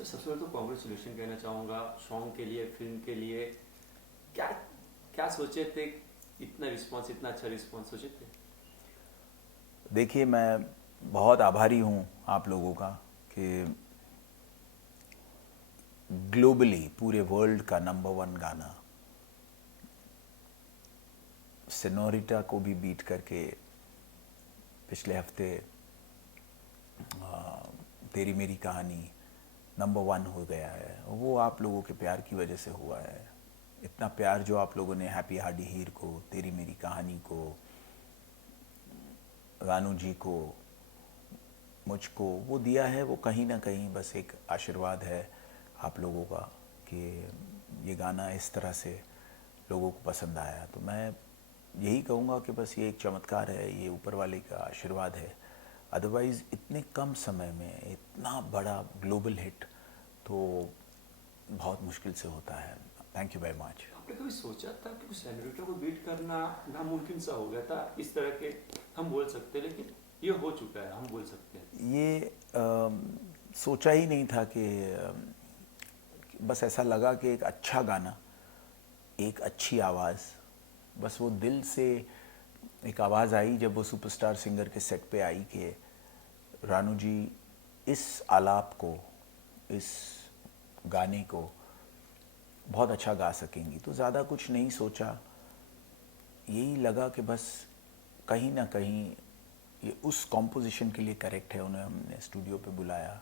तो सबसे पहले तो कॉन्ग्रेचुलेशन कहना चाहूँगा सॉन्ग के लिए, फिल्म के लिए। क्या क्या सोचे थे? इतना रिस्पांस, इतना अच्छा रिस्पांस सोचे थे? देखिए, मैं बहुत आभारी हूँ आप लोगों का कि ग्लोबली पूरे वर्ल्ड का नंबर वन गाना सेनोरिटा को भी बीट करके पिछले हफ्ते तेरी मेरी कहानी नंबर वन हो गया है। वो आप लोगों के प्यार की वजह से हुआ है। इतना प्यार जो आप लोगों ने हैप्पी हार्डी हीर को, तेरी मेरी कहानी को, रानू जी को, मुझको वो दिया है, वो कहीं ना कहीं बस एक आशीर्वाद है आप लोगों का कि ये गाना इस तरह से लोगों को पसंद आया। तो मैं यही कहूँगा कि बस ये एक चमत्कार है, ये ऊपर वाले का आशीर्वाद है। अदरवाइज़ इतने कम समय में इतना बड़ा ग्लोबल हिट तो बहुत मुश्किल से होता है। Thank you very much. आपने कभी सोचा था कि सेनोरिटा को बीट करना नामुमकिन सा हो गया था? इस तरह के हम बोल सकते हैं, लेकिन ये हो चुका है, हम बोल सकते हैं। ये सोचा ही नहीं था कि बस ऐसा लगा कि एक अच्छा गाना, एक अच्छी आवाज़, बस वो दिल से एक आवाज़ आई जब वो सुपरस्टार सिंगर के सेट पे आई कि रानू जी इस आलाप को, इस गाने को बहुत अच्छा गा सकेंगी। तो ज़्यादा कुछ नहीं सोचा, यही लगा कि बस कहीं ना कहीं ये उस कॉम्पोजिशन के लिए करेक्ट है। उन्हें हमने स्टूडियो पे बुलाया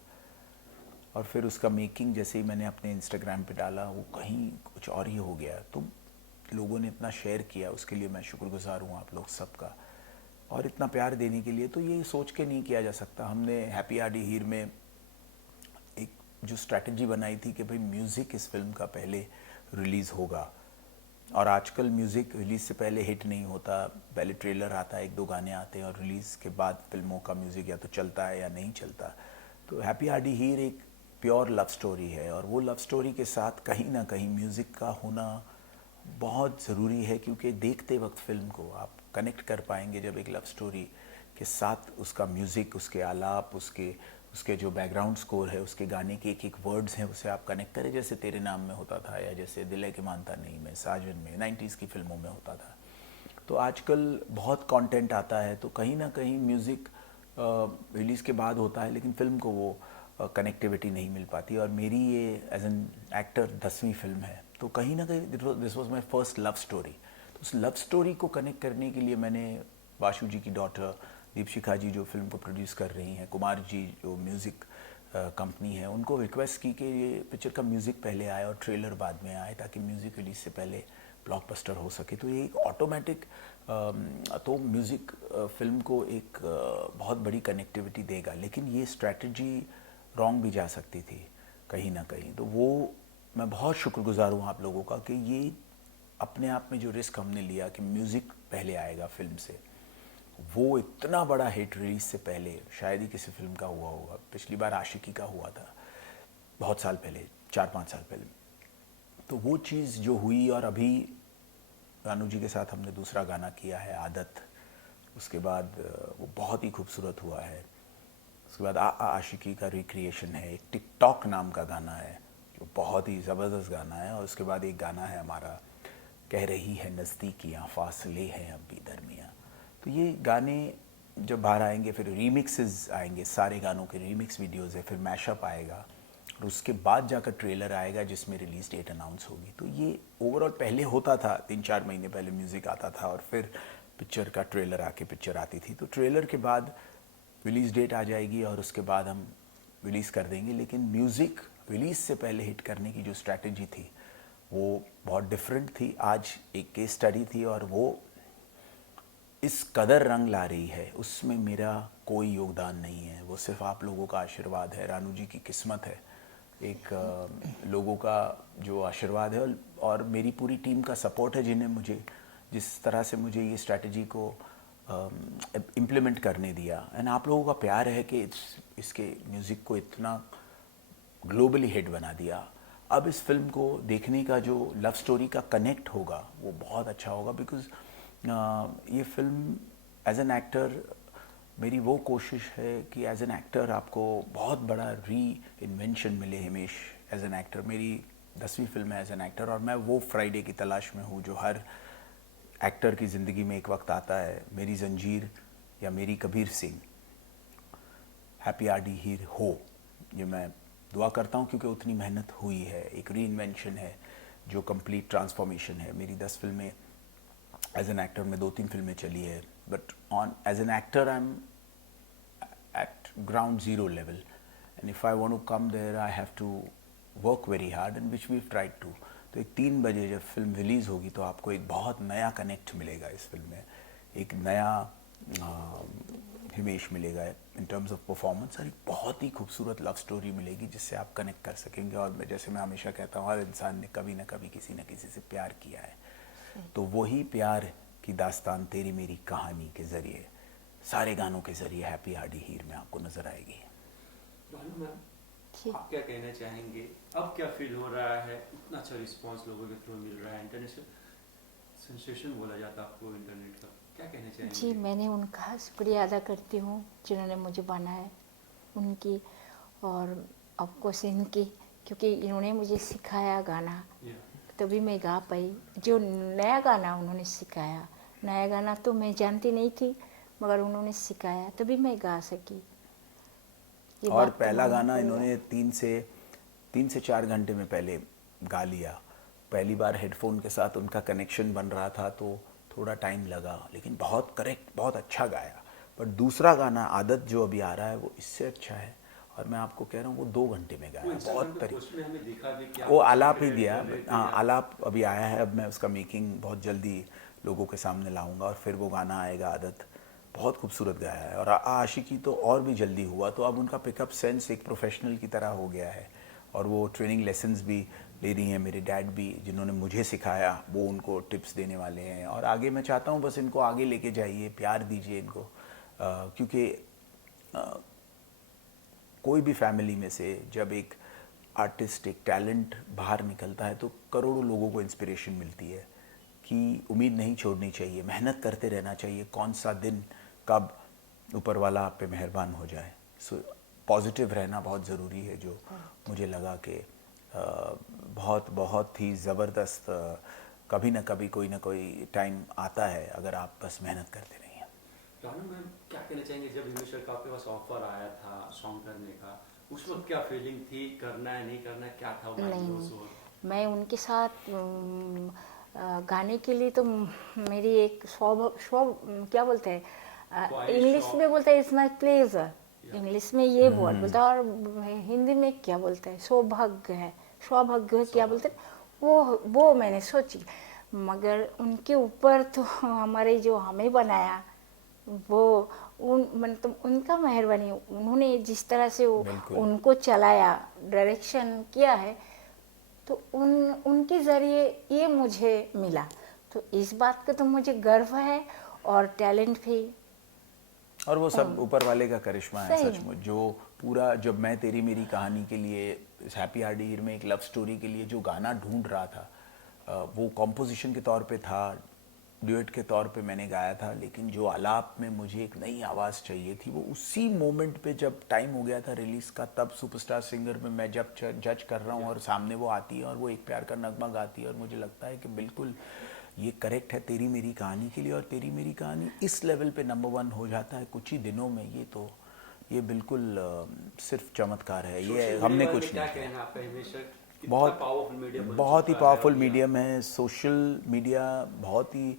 और फिर उसका मेकिंग जैसे ही मैंने अपने इंस्टाग्राम पे डाला वो कहीं कुछ और ही हो गया। तो लोगों ने इतना शेयर किया, उसके लिए मैं शुक्रगुजार हूँ आप लोग सबका, और इतना प्यार देने के लिए। तो ये सोच के नहीं किया जा सकता। हमने हैप्पी हार्डी हीर में एक जो स्ट्रैटेजी बनाई थी कि भाई म्यूज़िक इस फिल्म का पहले रिलीज़ होगा, और आजकल म्यूज़िक रिलीज़ से पहले हिट नहीं होता। पहले ट्रेलर आता है, एक दो गाने आते हैं, और रिलीज़ के बाद फिल्मों का म्यूज़िक या तो चलता है या नहीं चलता। तो हैप्पी हार्डी हीर एक प्योर लव स्टोरी है, और वो लव स्टोरी के साथ कहीं ना कहीं म्यूज़िक का होना बहुत ज़रूरी है, क्योंकि देखते वक्त फ़िल्म को आप कनेक्ट कर पाएंगे जब एक लव स्टोरी के साथ उसका म्यूज़िक, उसके आलाप, उसके उसके जो बैकग्राउंड स्कोर है, उसके गाने के एक एक वर्ड्स हैं, उसे आप कनेक्ट करें। जैसे तेरे नाम में होता था, या जैसे दिल है कि मानता नहीं में, साजन में, 90s की फिल्मों में होता था। तो आजकल बहुत कंटेंट आता है, तो कहीं ना कहीं म्यूज़िक रिलीज़ के बाद होता है, लेकिन फ़िल्म को वो कनेक्टिविटी नहीं मिल पाती। और मेरी ये एज एन एक्टर 10वीं फिल्म है, तो कहीं ना कहीं this was my first love story. तो उस लव स्टोरी को कनेक्ट करने के लिए मैंने वाशु जी की डॉटर दीपशिखा जी जो फिल्म को प्रोड्यूस कर रही हैं, कुमार जी जो म्यूज़िक कंपनी है, उनको रिक्वेस्ट की कि ये पिक्चर का म्यूज़िक पहले आए और ट्रेलर बाद में आए, ताकि म्यूज़िक रिलीज से पहले ब्लॉकबस्टर हो सके। तो ये एक ऑटोमेटिक तो म्यूज़िक फिल्म को एक बहुत बड़ी कनेक्टिविटी देगा, लेकिन ये स्ट्रैटेजी रॉन्ग भी जा सकती थी कहीं ना कहीं। तो वो मैं बहुत शुक्रगुजार हूँ आप लोगों का कि ये अपने आप में जो रिस्क हमने लिया कि म्यूज़िक पहले आएगा फिल्म से, वो इतना बड़ा हिट रिलीज से पहले शायद ही किसी फिल्म का हुआ होगा। पिछली बार आशिकी का हुआ था बहुत साल पहले, 4-5 साल पहले। तो वो चीज़ जो हुई, और अभी रानू जी के साथ हमने दूसरा गाना किया है आदत, उसके बाद वो बहुत ही खूबसूरत हुआ है। उसके बाद आशिकी का रिक्रिएशन है, एक टिकटॉक नाम का गाना है जो बहुत ही ज़बरदस्त गाना है। और उसके बाद एक गाना है हमारा, कह रही है नज़दीकियाँ फासले हैं अब भी दरमियाँ। तो ये गाने जब बाहर आएंगे, फिर रीमिक्सेस आएंगे, सारे गानों के रीमिक्स वीडियोज़ है, फिर मैशअप आएगा, और उसके बाद जाकर ट्रेलर आएगा जिसमें रिलीज़ डेट अनाउंस होगी। तो ये ओवरऑल पहले होता था, 3-4 महीने पहले म्यूज़िक आता था और फिर पिक्चर का ट्रेलर आके पिक्चर आती थी। तो ट्रेलर के बाद रिलीज़ डेट आ जाएगी और उसके बाद हम रिलीज़ कर देंगे। लेकिन म्यूज़िक रिलीज़ से पहले हिट करने की जो स्ट्रैटेजी थी वो बहुत डिफरेंट थी। आज एक केस स्टडी थी, और वो इस कदर रंग ला रही है, उसमें मेरा कोई योगदान नहीं है। वो सिर्फ आप लोगों का आशीर्वाद है, रानू जी की किस्मत है, एक लोगों का जो आशीर्वाद है, और मेरी पूरी टीम का सपोर्ट है, जिन्हें मुझे जिस तरह से मुझे ये स्ट्रैटेजी को इम्प्लीमेंट करने दिया। एंड आप लोगों का प्यार है कि इसके म्यूज़िक को इतना ग्लोबली हिट बना दिया। अब इस फिल्म को देखने का जो लव स्टोरी का कनेक्ट होगा वो बहुत अच्छा होगा, बिकॉज ये फिल्म एज एन एक्टर मेरी वो कोशिश है कि एज एन एक्टर आपको बहुत बड़ा री इन्वेंशन मिले हिमेश एज एन एक्टर। मेरी 10वीं फिल्म है एज एन एक्टर, और मैं वो फ्राइडे की तलाश में हूँ जो हर एक्टर की ज़िंदगी में एक वक्त आता है। मेरी जंजीर या मेरी कबीर सिंह हैप्पी आरडी हीर हो, ये मैं दुआ करता हूँ, क्योंकि उतनी मेहनत हुई है। एक री इन्वेंशन है जो कंप्लीट ट्रांसफॉर्मेशन है। मेरी 10 फिल्में एज एन एक्टर में 2-3 फिल्में चली है, but on as an actor I am at ground zero level, and if I want to come there I have to work very hard, and which we've tried to. तो एक 3 बजे जब film release होगी तो आपको एक बहुत नया कनेक्ट मिलेगा इस फिल्म में, एक नया हिमेश मिलेगा इन टर्म्स ऑफ परफॉर्मेंस, और एक बहुत ही खूबसूरत लव स्टोरी मिलेगी जिससे आप कनेक्ट कर सकेंगे। और मैं जैसे मैं हमेशा कहता हूँ, हर इंसान ने कभी ना कभी किसी न किसी से प्यार किया है, तो वही प्यार की दास्तान तेरी मेरी कहानी के ज़रिए, सारे गानों के ज़रिए हैप्पी आरडी हीर में आपको नज़र आएगी। भानु मैम, आप क्या कहना चाहेंगे? अब क्या फील हो रहा है? इतना अच्छा रिस्पांस लोगों के थ्रू मिल रहा है, इंटरनेशनल सेंसेशन बोला जाता है आपको इंटरनेट का, क्या कहना चाहेंगे? जी, मैंने उनका शुक्रिया अदा करती हूँ जिन्होंने मुझे बनाया, उनकी और ऑफकोर्स इनकी, क्योंकि इन्होंने मुझे सिखाया गाना, तभी मैं गा पाई। जो नया गाना उन्होंने सिखाया, नया गाना तो मैं जानती नहीं थी, मगर उन्होंने सिखाया तभी मैं गा सकी। ये और बात तो पहला मालूम गाना पड़ा। इन्होंने 3 से 4 घंटे में पहले गा लिया। पहली बार हेडफोन के साथ उनका कनेक्शन बन रहा था तो थोड़ा टाइम लगा, लेकिन बहुत करेक्ट, बहुत अच्छा गाया। पर दूसरा गाना आदत जो अभी आ रहा है वो इससे अच्छा है, और मैं आपको कह रहा हूँ वो 2 घंटे में गाया, बहुत तरीके। वो आलाप ही दिया, हाँ आलाप अभी आया है, अब मैं उसका मेकिंग बहुत जल्दी लोगों के सामने लाऊंगा, और फिर वो गाना आएगा आदत। बहुत खूबसूरत गाया है, और आशिकी तो और भी जल्दी हुआ। तो अब उनका पिकअप सेंस एक प्रोफेशनल की तरह हो गया है, और वो ट्रेनिंग लेसन्स भी ले रही हैं। मेरे डैड भी, जिन्होंने मुझे सिखाया, वो उनको टिप्स देने वाले हैं। और आगे मैं चाहता हूँ बस इनको आगे लेके जाइए, प्यार दीजिए इनको, क्योंकि कोई भी फैमिली में से जब एक आर्टिस्ट, एक टैलेंट बाहर निकलता है तो करोड़ों लोगों को इंस्पिरेशन मिलती है कि उम्मीद नहीं छोड़नी चाहिए, मेहनत करते रहना चाहिए। कौन सा दिन कब ऊपर वाला आप पे मेहरबान हो जाए। सो पॉजिटिव रहना बहुत ज़रूरी है, जो मुझे लगा कि बहुत बहुत ही ज़बरदस्त कभी ना कभी कोई ना कोई टाइम आता है अगर आप बस मेहनत करते रहिए। रानू मैम, क्या कहना चाहेंगे? जब हिमेश सर का आपके पास ऑफर आया था सॉन्ग करने का, उस वक्त क्या फीलिंग थी? करना है नहीं करना है, क्या था वो माइंड में उस नहीं, वक्त? मैं उनके साथ गाने के लिए तो मेरी एक क्या बोलते हैं, इंग्लिश में बोलते हैं इट्स माई प्लेजर, इंग्लिश में ये वर्ड बोलता है, और हिंदी में क्या बोलते हैं, सौभाग्य है, सौभाग्य क्या बोलते हैं, वो मैंने सोची। मगर उनके ऊपर तो हमारे जो हमें बनाया वो मतलब उनका मेहरबानी, उन्होंने जिस तरह से बिल्कुल। उनको चलाया, डायरेक्शन किया है, तो उनके ज़रिए ये मुझे मिला। तो इस बात का तो मुझे गर्व है, और टैलेंट भी। और वो सब ऊपर वाले का करिश्मा है सही में। सचमुच। जो पूरा, जब मैं तेरी मेरी कहानी के लिए, इस हैप्पी आरडी हीर में एक लव स्टोरी के लिए जो गाना ढूंढ रहा था, वो कॉम्पोजिशन के तौर पे था, ड्यूएट के तौर पे मैंने गाया था, लेकिन जो आलाप में मुझे एक नई आवाज़ चाहिए थी, वो उसी मोमेंट पे जब टाइम हो गया था रिलीज़ का, तब सुपरस्टार सिंगर में मैं जब जज कर रहा हूँ और सामने वो आती है और वो एक प्यार का नगमा गाती है, और मुझे लगता है कि बिल्कुल ये करेक्ट है तेरी मेरी कहानी के लिए। और तेरी मेरी कहानी इस लेवल पे नंबर 1 हो जाता है कुछ ही दिनों में, ये बिल्कुल सिर्फ चमत्कार है। ये हमने कुछ नहीं किया। बहुत बहुत ही पावरफुल मीडियम है सोशल मीडिया, बहुत ही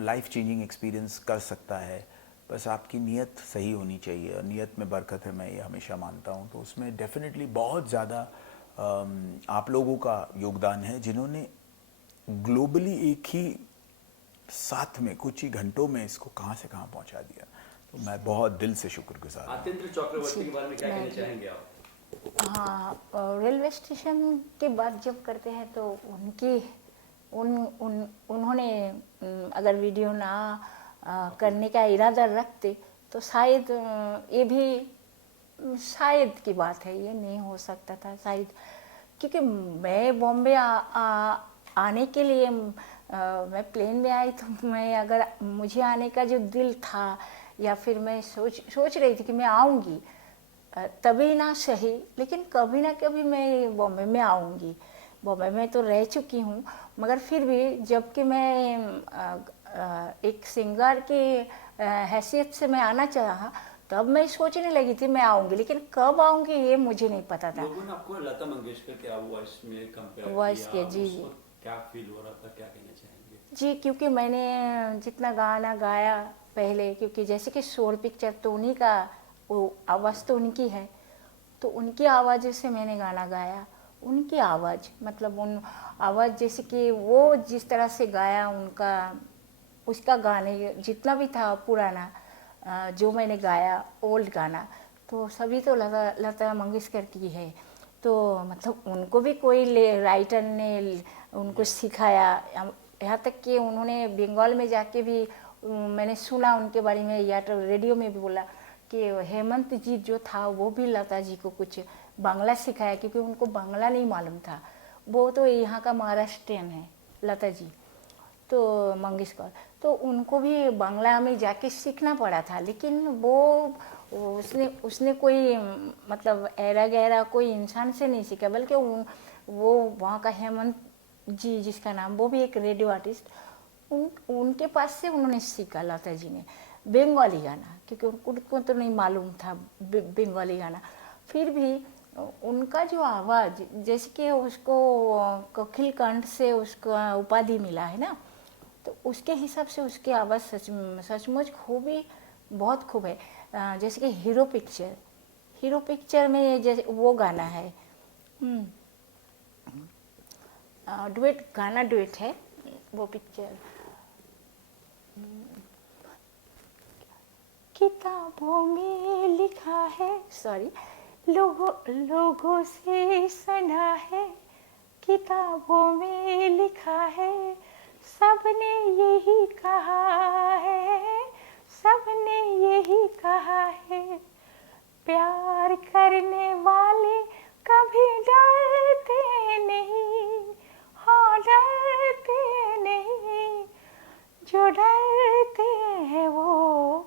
लाइफ चेंजिंग एक्सपीरियंस कर सकता है। बस आपकी नीयत सही होनी चाहिए, और नीयत में बरकत है, मैं ये हमेशा मानता हूँ। तो उसमें डेफिनेटली बहुत ज़्यादा आप लोगों का योगदान है, जिन्होंने ग्लोबली एक ही साथ में कुछ ही घंटों में इसको कहाँ से कहाँ पहुँचा दिया। तो मैं बहुत दिल से शुक्रगुजार हूँ। आतिंद्र चक्रवर्ती के बारे में क्या कहना चाहेंगे आप? हाँ, रेलवे स्टेशन के बाद जब करते हैं तो उन्होंने अगर वीडियो ना करने का इरादा रखते तो शायद ये भी शायद की बात है, ये नहीं हो सकता था शायद, क्योंकि मैं बॉम्बे आने के लिए मैं प्लेन में आई, तो मैं अगर मुझे आने का जो दिल था या फिर मैं सोच रही थी कि मैं आऊँगी, तभी ना सही लेकिन कभी ना कभी मैं बॉम्बे में आऊँगी। बॉम्बे में तो रह चुकी हूँ, मगर फिर भी जबकि मैं एक सिंगर की हैसियत से मैं आना चाहा, तब मैं सोचने लगी थी मैं आऊँगी, लेकिन कब आऊँगी ये मुझे नहीं पता था। लोगों ने आपको लता मंगेशकर के वॉइस में कंपेयर वॉइस किया, के जी उस जी वक्त क्या फील हो रहा था, क्या कहना चाहेंगे? जी, क्योंकि मैंने जितना गाना गाया पहले, क्योंकि जैसे कि शोर पिक्चर तो उन्हीं का, वो आवाज़ तो उनकी है, तो उनकी आवाज़ से मैंने गाना गाया। उनकी आवाज़ मतलब उन आवाज़ जैसे कि वो जिस तरह से गाया उनका, उसका गाने जितना भी था पुराना जो मैंने गाया ओल्ड गाना, तो सभी तो लता मंगेशकर की है। तो मतलब उनको भी कोई राइटर ने उनको सिखाया, यहाँ तक कि उन्होंने बंगाल में जाके भी मैंने सुना उनके बारे में, या तो रेडियो में भी बोला कि हेमंत जी जो था वो भी लता जी को कुछ बांग्ला सिखाया, क्योंकि उनको बांग्ला नहीं मालूम था। वो तो यहाँ का महाराष्ट्रियन है लता जी, तो मंगेशकर, तो उनको भी बांग्ला में जाके सीखना पड़ा था। लेकिन वो उसने उसने कोई मतलब ऐरा गहरा कोई इंसान से नहीं सीखा, बल्कि वो वहाँ का हेमंत जी जिसका नाम, वो भी एक रेडियो आर्टिस्ट, उनके पास से उन्होंने सीखा लता जी ने बंगाली गाना, क्योंकि उनको तो नहीं मालूम था बंगाली गाना। फिर भी उनका जो आवाज़, जैसे कि उसको कोकिल कंठ से उसका उपाधि मिला है ना, तो उसके हिसाब से उसकी आवाज़ सचमुच खूबी बहुत खूब है। जैसे कि हीरो पिक्चर में जैसे वो गाना है, डुएट गाना, डुएट है वो पिक्चर, किताबों में लिखा है, सॉरी, लोगों से सुना है, किताबों में लिखा है, सबने यही कहा है, सबने यही कहा है, प्यार करने वाले कभी डरते नहीं, हाँ डरते नहीं, जो डरते हैं वो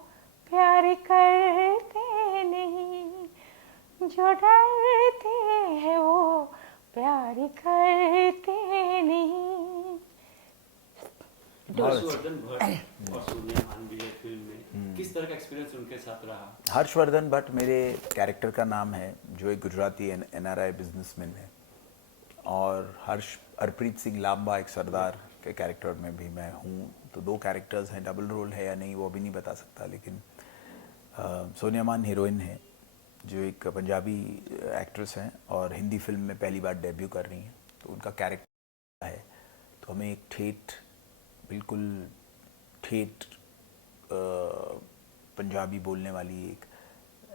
प्यार करते नहीं, जो डरते हैं वो प्यार करते नहीं। हर्षवर्धन भट्ट और सोनिया मान भी है फिल्म में, किस तरह का एक्सपीरियंस उनके साथ रहा? हर्षवर्धन भट्ट मेरे कैरेक्टर का नाम है, जो एक गुजराती एनआरआई बिजनेसमैन है, और हरप्रीत सिंह लांबा एक सरदार के कैरेक्टर में भी मैं हूँ। तो दो कैरेक्टर्स हैं, डबल रोल है या नहीं वो अभी नहीं बता सकता, लेकिन सोनिया मान हीरोइन है, जो एक पंजाबी एक्ट्रेस हैं और हिंदी फिल्म में पहली बार डेब्यू कर रही हैं। तो उनका कैरेक्टर है, तो हमें एक बिल्कुल ठेठ पंजाबी बोलने वाली एक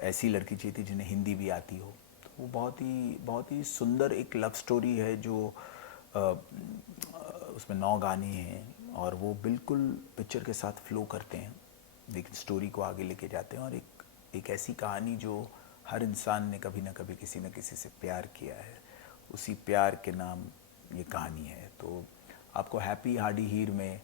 ऐसी लड़की चाहिए थी जिन्हें हिंदी भी आती हो। तो वो बहुत ही सुंदर एक लव स्टोरी है, जो उसमें 9 गाने हैं और वो बिल्कुल पिक्चर के साथ फ्लो करते हैं, लेकिन स्टोरी को आगे लेके जाते हैं। और एक ऐसी कहानी जो हर इंसान ने कभी ना कभी किसी न किसी से प्यार किया है, उसी प्यार के नाम ये कहानी है। तो आपको हैप्पी हार्डी हीर में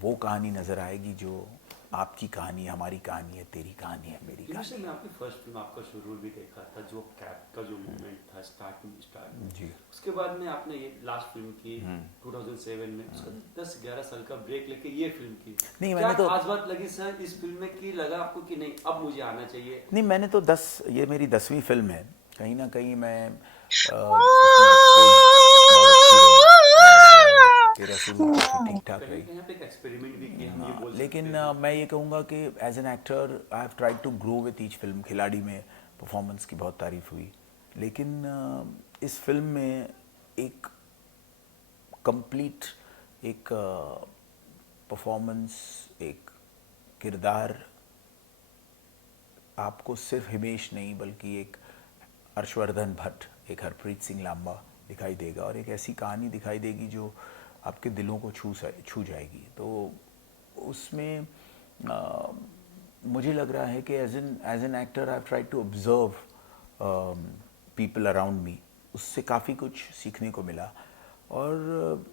वो कहानी नज़र आएगी जो आपकी कहानी है, हमारी कहानी है, तेरी कहानी है, मेरी कहानी है। मैं आपकी फर्स्ट फिल्म आपका शुरू भी देखा था, जो कैप का जो मूवमेंट था स्टार्ट में जी। उसके बाद में आपने ये लास्ट फिल्म की 2007 में, उसका 10-11 साल का ब्रेक लेके ये फिल्म की। नहीं, क्या मैंने तो खास बात लगी सर इस फिल्म में कि लगा आपको कि नहीं अब मुझे आना चाहिए? नहीं, मैंने तो ये मेरी 10वीं फिल्म है, कहीं ना कहीं मैं तेरा शुरू ठीक ठाक रही। कहीं पे एक एक्सपेरिमेंट भी किया, हम ये बोल लेकिन सकते हैं। मैं ये कहूँगा कि as an actor I have tried to grow with each film. Khiladi में परफॉर्मेंस की बहुत तारीफ हुई, लेकिन इस फिल्म में एक कंप्लीट एक परफॉर्मेंस, एक किरदार आपको सिर्फ हिमेश नहीं बल्कि एक हर्षवर्धन भट्ट, एक हरप्रीत सिंह लांबा दिखाई देगा, और एक ऐसी कहानी दिखाई देगी जो आपके दिलों को छू जाएगी। तो उसमें मुझे लग रहा है कि as an actor I try to observe people around me, उससे काफ़ी कुछ सीखने को मिला। और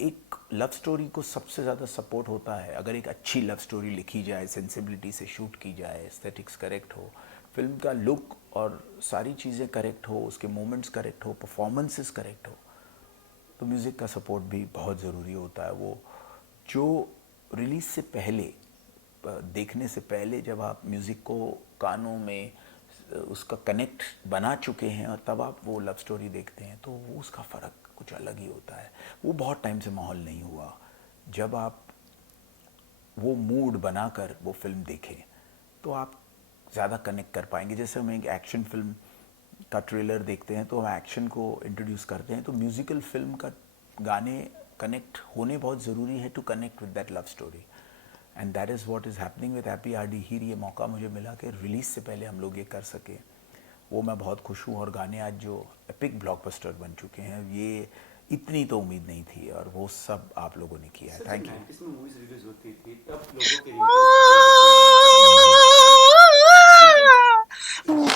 एक लव स्टोरी को सबसे ज़्यादा सपोर्ट होता है अगर एक अच्छी लव स्टोरी लिखी जाए, सेंसिबिलिटी से शूट की जाए, एस्थेटिक्स करेक्ट हो, फिल्म का लुक और सारी चीज़ें करेक्ट हो, उसके मोमेंट्स करेक्ट हो, परफॉर्मेंसेस करेक्ट हो, तो म्यूज़िक का सपोर्ट भी बहुत ज़रूरी होता है। वो जो रिलीज़ से पहले, देखने से पहले जब आप म्यूज़िक को कानों में उसका कनेक्ट बना चुके हैं और तब आप वो लव स्टोरी देखते हैं, तो वो उसका फ़र्क कुछ अलग ही होता है। वो बहुत टाइम से माहौल नहीं हुआ जब आप वो मूड बनाकर वो फिल्म देखें, तो आप ज़्यादा कनेक्ट कर पाएंगे। जैसे हम एक एक्शन फिल्म का ट्रेलर देखते हैं तो हम एक्शन को इंट्रोड्यूस करते हैं, तो म्यूज़िकल फिल्म का गाने कनेक्ट होने बहुत ज़रूरी है to connect with that love story, and that is what is happening with Happy Hardy Heer. ये मौका मुझे मिला कि रिलीज़ से पहले हम लोग ये कर सके, वो मैं बहुत खुश हूँ। और गाने आज जो एपिक ब्लॉकबस्टर बन चुके हैं, ये इतनी तो उम्मीद नहीं थी और वो सब आप लोगों ने किया है। सर, थैंक जब यू। 90s में मूवीज रिलीज होती थी तब लोगों के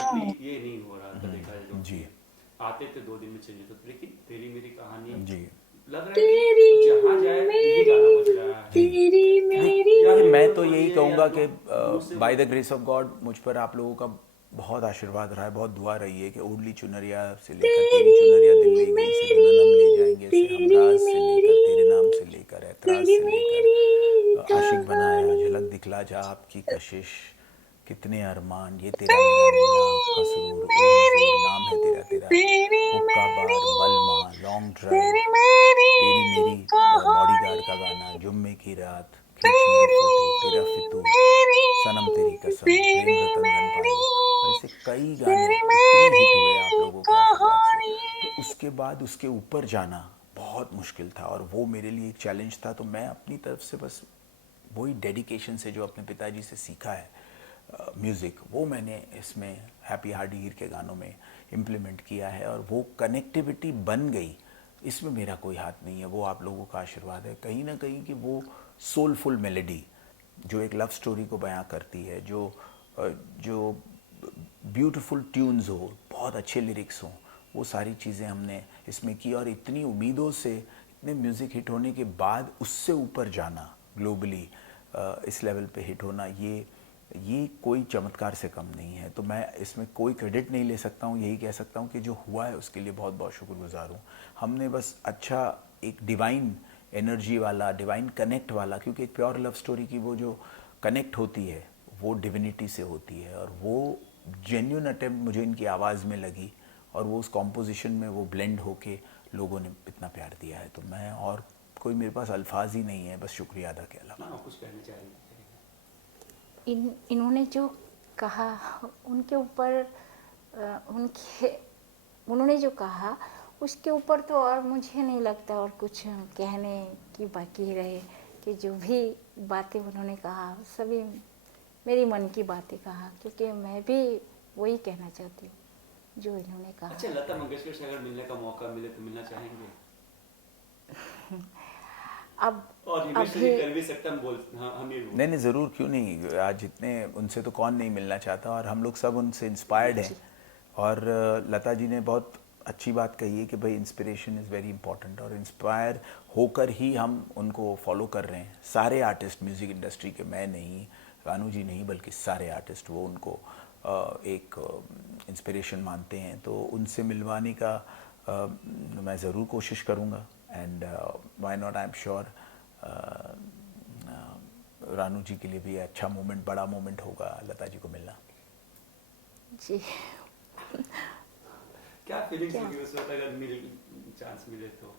एग्जैक्टली ये नहीं हो रहा था, देखा जाए जी तो आते थे 2 दिन में चेंज होते, लेकिन तेरी मेरी कहानी जी लग रहा है कि जहाँ जाए यही गाना बज रहा है। देखिए, मैं तो यही या कहूँगा कि दूर से by the grace of God मुझ पर आप लोगों का बहुत आशीर्वाद रहा है, बहुत दुआ रही है कि ओढ़ली चुनरिया से लेकर तेरी चुनरिया दिल ले गई से, दुल्हन हम ले जाएंगे से, हमराज से लेकर तेरे नाम से लेकर ऐतराज से लेकर आशिक बनाया, झलक दिखला जा आपकी कशिश, कितने अरमान, ये तेरा मेरा मिलना, आपका सुरूर, ओ हुजूर, नाम है तेरा तेरा, हुक्का बार, बलमा, लॉन्ग ड्राइव, तेरी मेरी, बॉडीगार्ड का गाना, जुम्मे की रात, खींच मेरी फोटो, तेरा फितूर, सनम तेरी कसम, प्रेम रतन धन पायो, और ऐसे कई गाने इतने हिट हुए आप लोगों के आशीर्वाद से। तो उसके बाद उसके ऊपर जाना बहुत मुश्किल था और वो मेरे लिए एक चैलेंज था। तो मैं अपनी तरफ से बस वही डेडिकेशन से जो अपने पिताजी से सीखा है म्यूज़िक, वो मैंने इसमें हैप्पी हार्डी हीर के गानों में इम्प्लीमेंट किया है और वो कनेक्टिविटी बन गई। इसमें मेरा कोई हाथ नहीं है, वो आप लोगों का आशीर्वाद है कहीं ना कहीं कि वो सोलफुल मेलोडी जो एक लव स्टोरी को बयां करती है, जो ब्यूटीफुल ट्यून्स हो, बहुत अच्छे लिरिक्स हों, वो सारी चीज़ें हमने इसमें की। और इतनी उम्मीदों से इतने म्यूज़िक हिट होने के बाद उससे ऊपर जाना, ग्लोबली इस लेवल पे हिट होना, ये कोई चमत्कार से कम नहीं है। तो मैं इसमें कोई क्रेडिट नहीं ले सकता हूँ, यही कह सकता हूँ कि जो हुआ है उसके लिए बहुत बहुत शुक्रगुजार हूँ। हमने बस अच्छा एक डिवाइन एनर्जी वाला, डिवाइन कनेक्ट वाला, क्योंकि एक प्योर लव स्टोरी की वो जो कनेक्ट होती है वो डिविनिटी से होती है, और वो जेन्युइन अटेम्प्ट मुझे इनकी आवाज़ में लगी और वो उस कॉम्पोजिशन में वो ब्लेंड होके लोगों ने इतना प्यार दिया है। तो मैं और कोई मेरे पास अल्फाज ही नहीं है बस शुक्रिया अदा के अलावा। हाँ, कुछ कहना चाहिए। इन्होंने जो कहा उनके ऊपर उन्होंने जो कहा उसके ऊपर तो और मुझे नहीं लगता और कुछ कहने की बाकी रहे, कि जो भी बातें उन्होंने कहा सभी मेरी मन की बातें कहा, क्योंकि मैं भी वही कहना चाहती हूँ जो इन्होंने कहा। अच्छा, लता मंगेशकर से अगर मिलने का मौका मिले तो मिलना चाहेंगे? अब और अभी कर भी सकते, हम ये नहीं ज़रूर, क्यों नहीं। आज इतने उनसे तो कौन नहीं मिलना चाहता, और हम लोग सब उनसे इंस्पायर्ड हैं। और लता जी ने बहुत अच्छी बात कही है कि भाई इंस्पिरेशन इज़ वेरी इंपॉर्टेंट, और इंस्पायर होकर ही हम उनको फॉलो कर रहे हैं। सारे आर्टिस्ट म्यूज़िक इंडस्ट्री के, मैं नहीं, रानू जी नहीं, बल्कि सारे आर्टिस्ट वो उनको एक इंस्पिरेशन मानते हैं। तो उनसे मिलवाने का मैं ज़रूर कोशिश करूँगा, and why not, I am sure Ranu ji के लिए भी अच्छा मोमेंट, बड़ा मोमेंट होगा लता जी को मिलना। जी क्या फीलिंग्स क्या होगी उस वक्त अगर चांस मिले तो?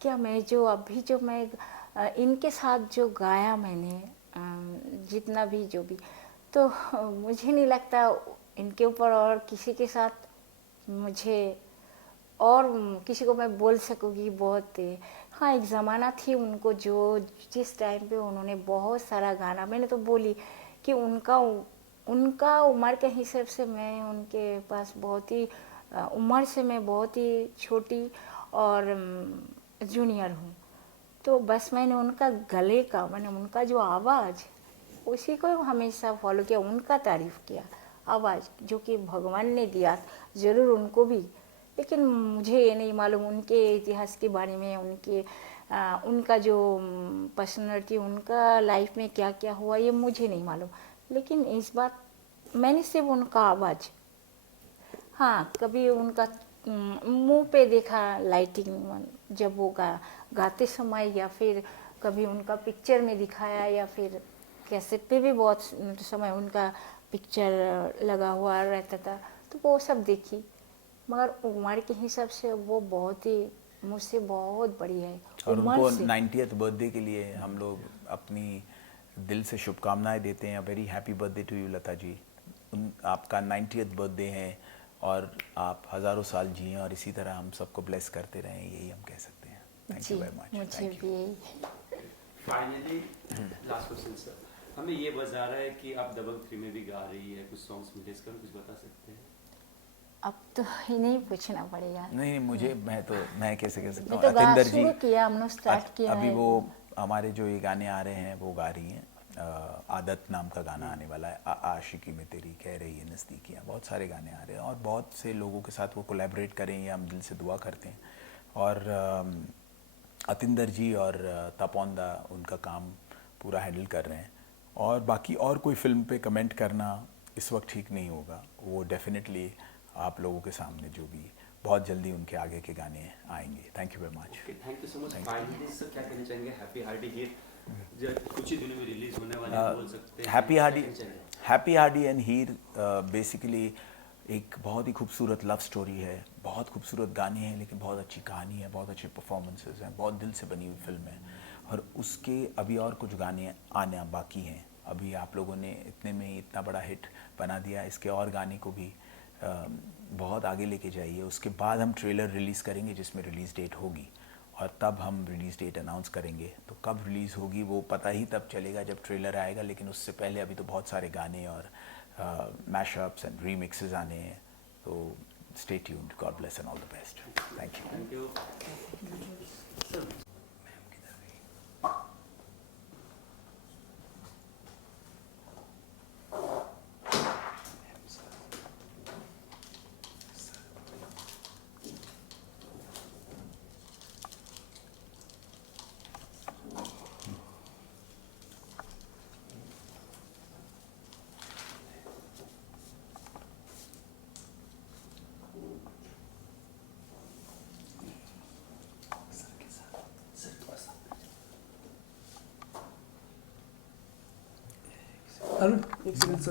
क्या मैं जो अभी जो मैं इनके साथ जो गाया मैंने, जितना भी जो भी, तो मुझे नहीं लगता इनके ऊपर और किसी के साथ मुझे और किसी को मैं बोल सकूँगी बहुत। हाँ, एक ज़माना थी उनको जो जिस टाइम पे उन्होंने बहुत सारा गाना, मैंने तो बोली कि उनका उम्र के हिसाब से मैं उनके पास बहुत ही उम्र से मैं बहुत ही छोटी और जूनियर हूँ। तो बस मैंने मैंने उनका जो आवाज़, उसी को हमेशा फॉलो किया, उनका तारीफ़ किया। आवाज़ जो कि भगवान ने दिया, ज़रूर उनको भी लेकिन मुझे ये नहीं मालूम उनके इतिहास के बारे में, उनका जो पर्सनालिटी, उनका लाइफ में क्या क्या हुआ, ये मुझे नहीं मालूम। लेकिन इस बात मैंने सिर्फ उनका आवाज़, हाँ कभी उनका मुंह पे देखा लाइटिंग, जब वो गाते समय, या फिर कभी उनका पिक्चर में दिखाया, या फिर कैसेट पे भी बहुत समय उनका पिक्चर लगा हुआ रहता था, तो वो सब देखी। मगर उम्र के हिसाब से वो बहुत ही मुझसे बहुत बड़ी है। और उनको उम्र से 90th बर्थडे के लिए हम लोग अपनी दिल से शुभकामनाएं देते हैं। Very happy birthday to you Lata ji. आपका 90th बर्थडे है और आप हज़ारों साल जिएं और इसी तरह हम सबको ब्लेस करते रहें, यही हम कह सकते हैं। Thank you very much. मुझे भी यही। फाइनली लास्ट क्वेश्चन सर, हमें ये बता रहा है कि आप डबल 3 में भी गा रही है, कुछ सॉन्ग्स में इसका कुछ बता सकते हैं? अब तो ही नहीं पूछना पड़ेगा। नहीं मुझे, मैं कैसे कह सकता मैं हूँ। तो अतिंदर जी शुरू किया, हमने स्टार्ट किया अभी है। वो हमारे जो ये गाने आ रहे हैं वो गा रही हैं। आदत नाम का गाना आने वाला है, आशिकी में तेरी, कह रही है नज़दीकियाँ, बहुत सारे गाने आ रहे हैं और बहुत से लोगों के साथ वो कोलैबोरेट करें, ये हम दिल से दुआ करते हैं। और अतिंदर जी और तपोंदा उनका काम पूरा हैंडल कर रहे हैं। और बाकी और कोई फिल्म पे कमेंट करना इस वक्त ठीक नहीं होगा। वो डेफिनेटली आप लोगों के सामने जो भी बहुत जल्दी उनके आगे के गाने आएंगे। Thank you very much. Thank you so much. Finally sir क्या कहना चाहेंगे? हैप्पी हार्डी हीर जो कुछ ही दिनों में रिलीज होने वाली है, बोल सकते हैं happy Hardy and Heer basically एक बहुत ही खूबसूरत लव स्टोरी है। बहुत खूबसूरत गाने हैं, लेकिन बहुत अच्छी कहानी है, बहुत अच्छे परफॉर्मेंसेस हैं, बहुत दिल से बनी हुई फिल्म है। और उसके अभी और कुछ गाने आना बाकी हैं। अभी आप लोगों ने इतने में ही इतना बड़ा हिट बना दिया, इसके और गाने को भी बहुत आगे लेके जाइए। उसके बाद हम ट्रेलर रिलीज़ करेंगे जिसमें रिलीज़ डेट होगी, और तब हम रिलीज़ डेट अनाउंस करेंगे। तो कब रिलीज़ होगी वो पता ही तब चलेगा जब ट्रेलर आएगा। लेकिन उससे पहले अभी तो बहुत सारे गाने और मैशअप्स एंड रीमिक्सेस आने हैं। तो stay tuned. God bless and all the best. Thank you.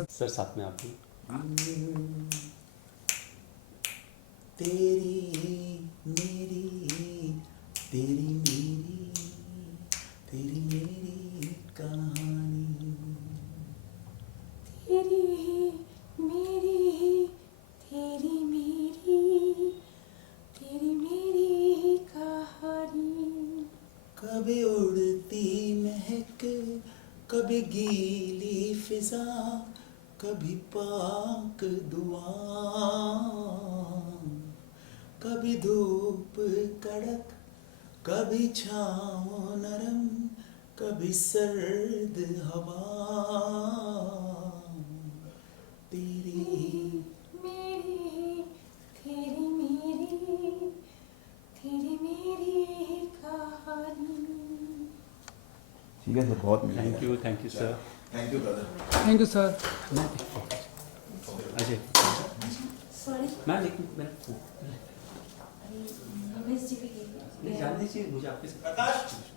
Sir साथ में आप भी। तेरी मेरी कहानी, तेरी मेरी कहानी। कभी उड़ती महक, कभी गीली फिजा, कभी पाक दुआ, कभी धूप कड़क, कभी छाँव नरम, कभी सर्द हवा। तेरी मेरी कहानी। ठीक है सर, बहुत thank you sir. Thank you brother. Thank you sir. Ajay sorry, मैं लेकिन मेरा नहीं जान दीजिए मुझे आपके साथ।